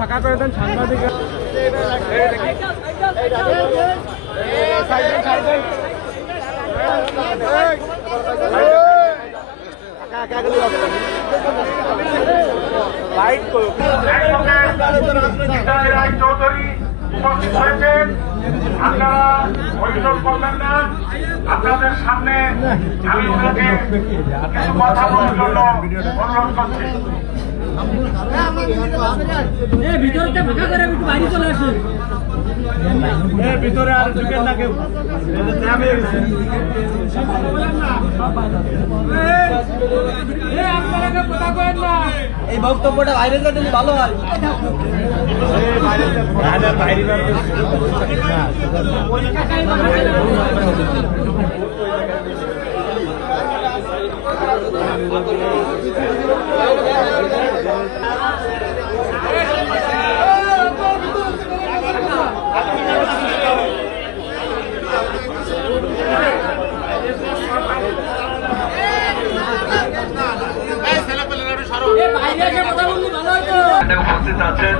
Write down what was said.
ফাঁকা করে দেন সাংবাদিক চৌধুরী উপস্থিত হয়েছেন। আপনারা অভিযোগ করবেন না। আপনাদের সামনে আমি ওনাকে কিছু কথা বলার জন্য অনুরোধ করছি। ভিতরে আর ঢুকেন না কেউ। এই বক্তব্যটা বাইরে দিলে ভালো হয়। উপস্থিত আছেন